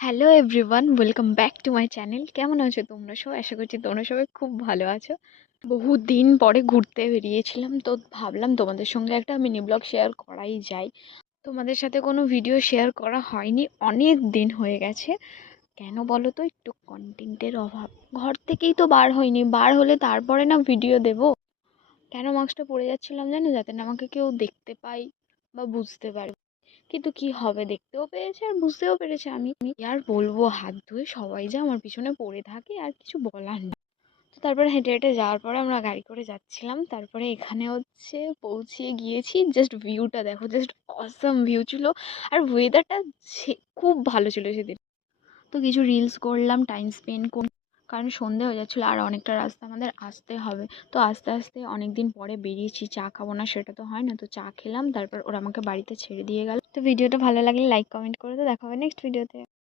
Hello everyone, welcome back to my channel. কেমন আছো তোমরা সব? আশা করছি তোমরা সবাই খুব ভালো আছো। বহু দিন পরে ঘুরতে বেরিয়েছিলাম, তো ভাবলাম তোমাদের সঙ্গে একটা মিনি ব্লগ শেয়ার করাই যায়। তোমাদের সাথে কোনো ভিডিও শেয়ার করা হয়নি, অনেক দিন হয়ে গেছে। কেন বলো তো? একটু কন্টেন্টের অভাব। ঘর থেকেই তো বার হয়নি, বার হলে তারপরে না ভিডিও দেবো। কেন মাস্কটা পরে যাচ্ছিলাম জানো? যাতে না আমাকে কেউ দেখতে পায় বা বুঝতে পারে। কিন্তু কি হবে, দেখতেও পেয়েছে আর বুঝতেও পেরেছে। আমি আমি কি আর বলবো, হাত ধুয়ে সবাই যে আমার পিছনে পড়ে থাকে আর কিছু বলার নেই। তো তারপরে হেঁটে হেঁটে যাওয়ার পরে আমরা গাড়ি করে যাচ্ছিলাম, তারপরে এখানে পৌঁছে গিয়েছি। জাস্ট ভিউটা দেখো, জাস্ট অসাম ভিউ ছিল। আর ওয়েদারটা খুব ভালো ছিল সেদিন। তো কিছু রিলস করলাম, টাইম স্পেন্ড করলাম, কারণ সন্ধে হয়ে যাচ্ছিলো আর অনেকটা রাস্তা আমাদের আসতে হবে। তো আস্তে আস্তে অনেক দিন পরে বেরিয়েছি, চা খাবো না সেটা তো হয় না, তো চা খেলাম, তারপর ওরা আমাকে বাড়িতে ছেড়ে দিয়ে গেল। তো ভিডিওটা ভালো লাগলে লাইক কমেন্ট করে, তো দেখা হবে নেক্সট ভিডিওতে।